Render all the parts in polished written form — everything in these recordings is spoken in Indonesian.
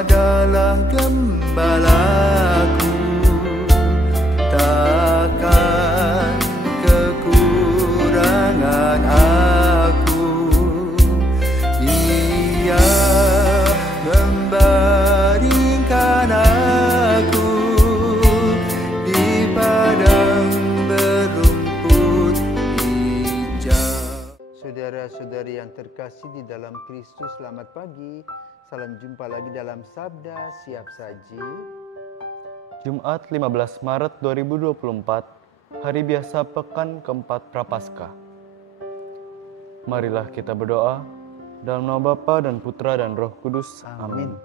adalah gembalaku, takkan kekurangan aku. Ia membaringkan aku di padang berumput hijau. Saudara-saudari yang terkasih di dalam Kristus, selamat pagi. Salam jumpa lagi dalam Sabda Siap Saji. Jumat 15 Maret 2024, hari biasa pekan keempat Prapaskah. Marilah kita berdoa dalam nama Bapa dan Putra dan Roh Kudus. Amin.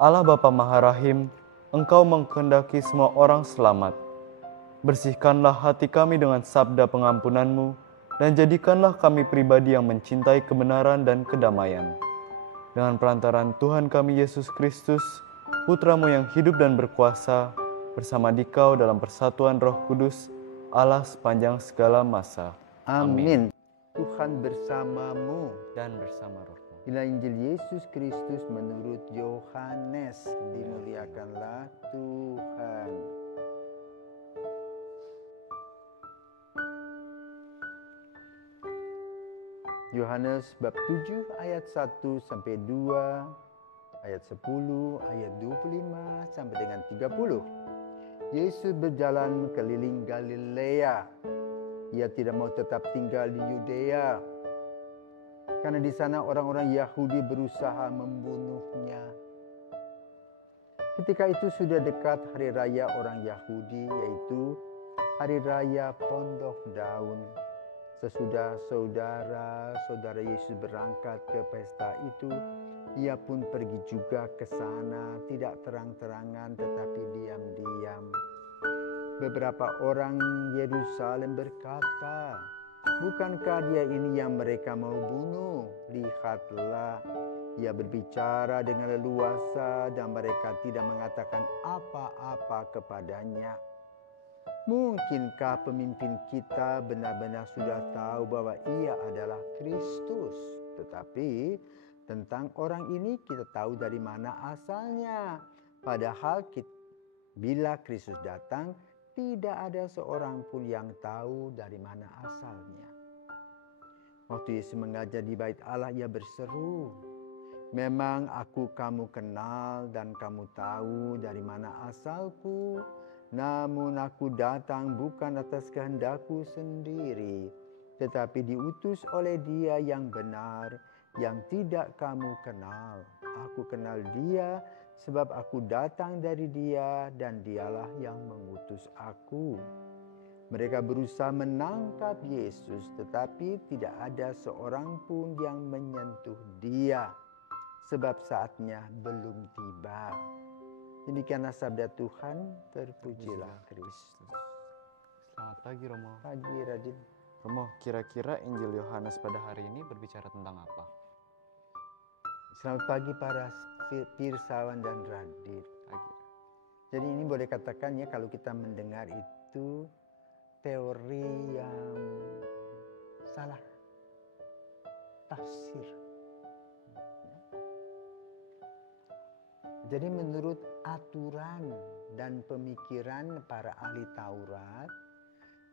Allah Bapa Maha Rahim, Engkau mengkehendaki semua orang selamat. Bersihkanlah hati kami dengan sabda pengampunan-Mu, dan jadikanlah kami pribadi yang mencintai kebenaran dan kedamaian. Dengan perantaraan Tuhan kami Yesus Kristus, Putra-Mu yang hidup dan berkuasa, bersama Dikau dalam persatuan Roh Kudus, Allah sepanjang segala masa. Amin. Tuhan bersamamu Dan bersama Roh-Mu. Inilah Injil Yesus Kristus menurut Yohanes. Dimuliakanlah Tuhan. Yohanes bab 7 ayat 1 sampai 2, ayat 10, ayat 25 sampai dengan 30. Yesus berjalan keliling Galilea. Ia tidak mau tetap tinggal di Yudea, karena di sana orang-orang Yahudi berusaha membunuhnya. Ketika itu sudah dekat hari raya orang Yahudi, yaitu hari raya Pondok Daun. Sesudah saudara-saudara Yesus berangkat ke pesta itu, ia pun pergi juga ke sana, tidak terang-terangan tetapi diam-diam. Beberapa orang Yerusalem berkata, "Bukankah dia ini yang mereka mau bunuh? Lihatlah, ia berbicara dengan leluasa dan mereka tidak mengatakan apa-apa kepadanya." Mungkinkah pemimpin kita benar-benar sudah tahu bahwa ia adalah Kristus? Tetapi tentang orang ini kita tahu dari mana asalnya. Padahal bila Kristus datang, tidak ada seorang pun yang tahu dari mana asalnya. Waktu Yesus mengajar di bait Allah, ia berseru, "Memang aku kamu kenal dan kamu tahu dari mana asalku. Namun aku datang bukan atas kehendakku sendiri, tetapi diutus oleh Dia yang benar, yang tidak kamu kenal. Aku kenal Dia, sebab aku datang dari Dia dan Dialah yang mengutus aku." Mereka berusaha menangkap Yesus, tetapi tidak ada seorang pun yang menyentuh Dia, sebab saatnya belum tiba. Demikianlah sabda Tuhan, terpujilah Kristus. Selamat pagi Romo. Pagi Radin. Romo, kira-kira Injil Yohanes pada hari ini berbicara tentang apa? Selamat pagi para pirsawan dan Radit. Pagi. Jadi ini boleh katakan ya, kalau kita mendengar itu teori yang salah tafsir. Jadi menurut aturan dan pemikiran para ahli Taurat,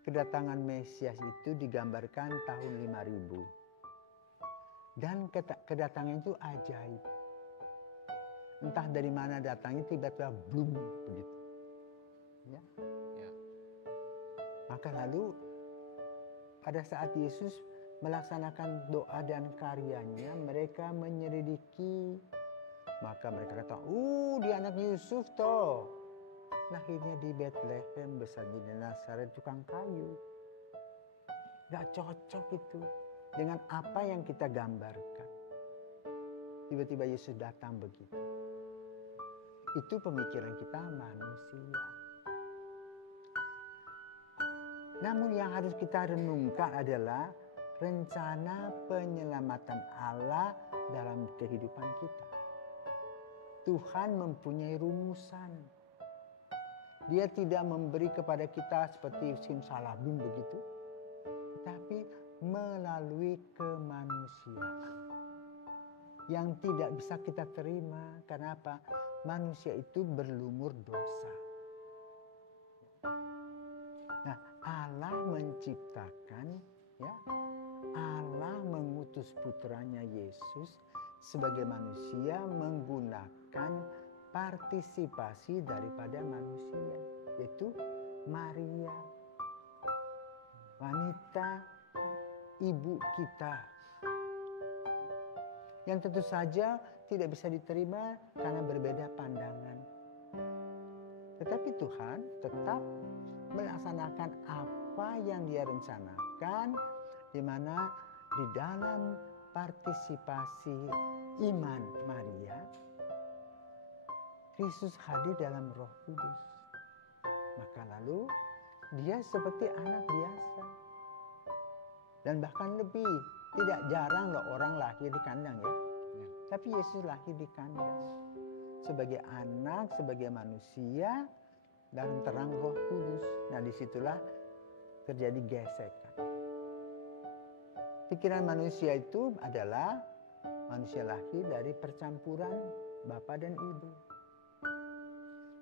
kedatangan Mesias itu digambarkan tahun 5000. Dan kedatangan itu ajaib. Entah dari mana datangnya, tiba-tiba blum begitu. Ya. Maka lalu pada saat Yesus melaksanakan doa dan karyanya, mereka menyelidiki. Maka mereka kata, dia anak Yusuf toh. Lahirnya di Bethlehem, besarnya di Nazaret, tukang kayu. Gak cocok itu dengan apa yang kita gambarkan. Tiba-tiba Yesus datang begitu. Itu pemikiran kita manusia. Namun yang harus kita renungkan adalah rencana penyelamatan Allah dalam kehidupan kita. Tuhan mempunyai rumusan. Dia tidak memberi kepada kita seperti simsalabim begitu, tapi melalui kemanusiaan. yang tidak bisa kita terima. Karena apa? Manusia itu berlumur dosa. Nah, Allah menciptakan, ya, Allah mengutus putranya Yesus sebagai manusia menggunakan partisipasi daripada manusia, yaitu Maria, wanita ibu kita, yang tentu saja tidak bisa diterima karena berbeda pandangan. Tetapi Tuhan tetap melaksanakan apa yang Dia rencanakan, di mana di dalam partisipasi iman Maria, Kristus hadir dalam Roh Kudus. Maka lalu Dia seperti anak biasa. Dan bahkan lebih, tidak jarang loh orang lahir di kandang, ya. Tapi Yesus lahir di kandang. Sebagai anak, sebagai manusia, dalam terang Roh Kudus. Nah, disitulah terjadi gesekan. Pikiran manusia itu adalah manusia lahir dari percampuran Bapa dan Ibu.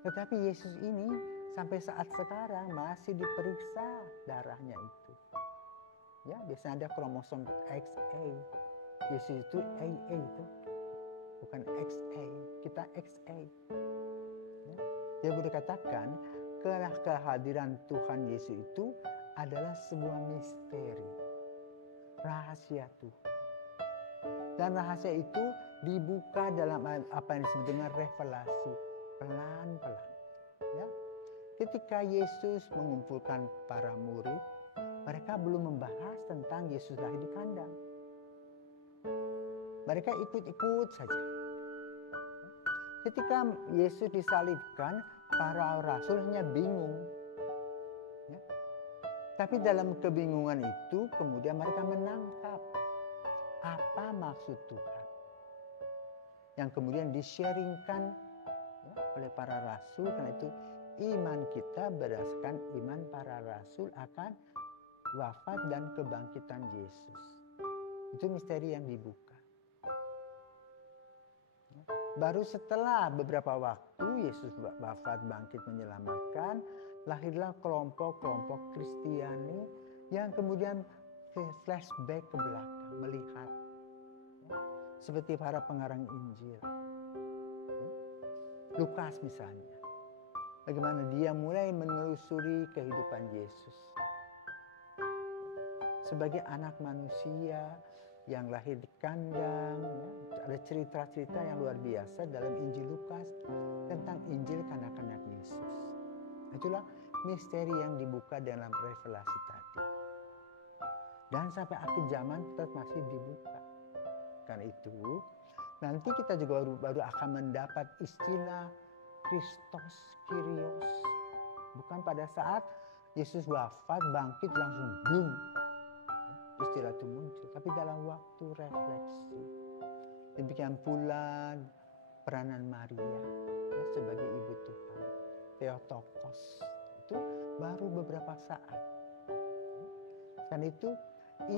Tetapi Yesus ini sampai saat sekarang masih diperiksa darahnya itu. Ya, biasanya ada kromosom XA. Yesus itu AA itu, bukan XA. Kita XA. Ya. Dia boleh katakan kehadiran Tuhan Yesus itu adalah sebuah misteri, rahasia Tuhan. Dan rahasia itu dibuka dalam apa yang disebut dengan revelasi, pelan-pelan. Ya. Ketika Yesus mengumpulkan para murid, mereka belum membahas tentang Yesus lahir di kandang. Mereka ikut-ikut saja. Ketika Yesus disalibkan, para rasul hanya bingung. Ya. Tapi dalam kebingungan itu, kemudian mereka menangkap apa maksud Tuhan. Yang kemudian di-sharingkan, ya, oleh para rasul. Karena itu iman kita berdasarkan iman para rasul akan wafat dan kebangkitan Yesus. Itu misteri yang dibuka. Baru setelah beberapa waktu Yesus wafat, bangkit, menyelamatkan, lahirlah kelompok-kelompok Kristiani yang kemudian flashback ke belakang, melihat. Seperti para pengarang Injil. Lukas misalnya. Bagaimana dia mulai menelusuri kehidupan Yesus. Sebagai anak manusia yang lahir di kandang, ya, ada cerita-cerita yang luar biasa dalam Injil Lukas tentang Injil kanak-kanak Yesus. Itulah misteri yang dibuka dalam revelasi tadi. Dan sampai akhir zaman tetap masih dibuka. Karena itu nanti kita juga baru akan mendapat istilah Christos Kyrios. Bukan pada saat Yesus wafat, bangkit langsung boom. Istilah itu muncul, tapi dalam waktu refleksi. Demikian pula peranan Maria, ya, sebagai ibu Tuhan, Theotokos, itu baru beberapa saat. Dan itu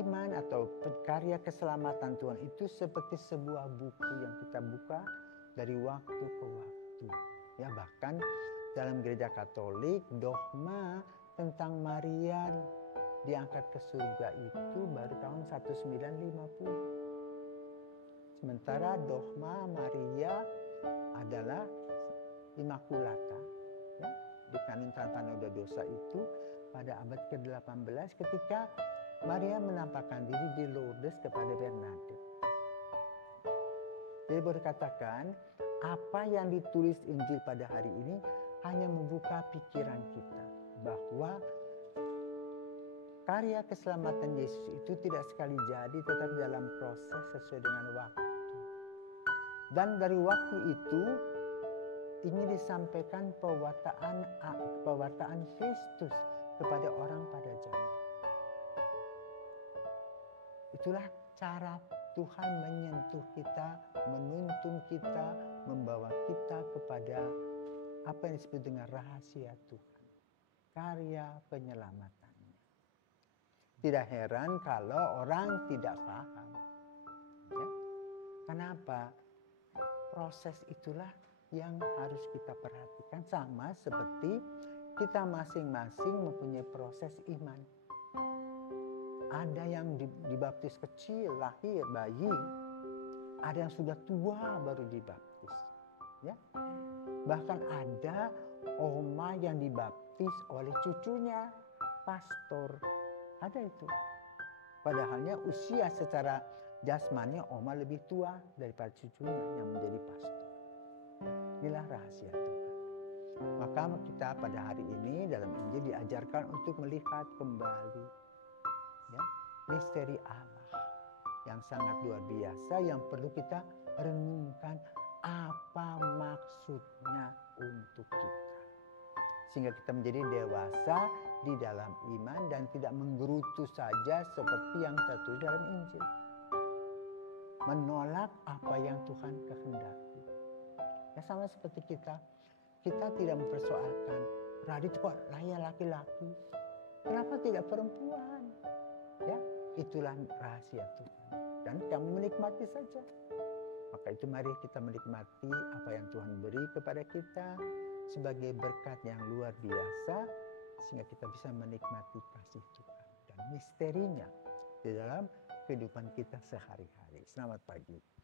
iman atau karya keselamatan Tuhan itu seperti sebuah buku yang kita buka dari waktu ke waktu. Ya, bahkan dalam gereja Katolik, dogma tentang Maria diangkat ke surga itu baru tahun 1950. Sementara dogma Maria adalah Immaculata, ya, di kanun tanpa noda dosa itu pada abad ke-18 ketika Maria menampakkan diri di Lourdes kepada Bernadette. Jadi boleh katakan apa yang ditulis Injil pada hari ini hanya membuka pikiran kita bahwa karya keselamatan Yesus itu tidak sekali jadi, tetapi dalam proses sesuai dengan waktu. Dan dari waktu itu ingin disampaikan pewartaan Kristus kepada orang pada zaman. Itulah cara Tuhan menyentuh kita, menuntun kita, membawa kita kepada apa yang disebut dengan rahasia Tuhan, karya penyelamatan. Tidak heran kalau orang tidak paham. Ya. Kenapa? Proses itulah yang harus kita perhatikan, sama seperti kita masing-masing mempunyai proses iman. Ada yang dibaptis kecil, lahir, bayi. Ada yang sudah tua baru dibaptis. Ya. Bahkan ada oma yang dibaptis oleh cucunya, pastor. Ada itu. Padahalnya usia secara jasmani oma lebih tua daripada cucunya yang menjadi pastor. Inilah rahasia Tuhan. Maka kita pada hari ini dalam Injil diajarkan untuk melihat kembali ya, misteri Allah yang sangat luar biasa, yang perlu kita renungkan apa maksudnya untuk kita. Sehingga kita menjadi dewasa di dalam iman dan tidak menggerutu saja seperti yang tertulis dalam Injil. Menolak apa yang Tuhan kehendaki. Ya sama seperti kita tidak mempersoalkan, Radit kok lahir laki-laki, kenapa tidak perempuan? Ya, itulah rahasia Tuhan. Dan kamu menikmati saja. Maka itu mari kita menikmati apa yang Tuhan beri kepada kita sebagai berkat yang luar biasa, sehingga kita bisa menikmati kasih Tuhan dan misterinya di dalam kehidupan kita sehari-hari. Selamat pagi.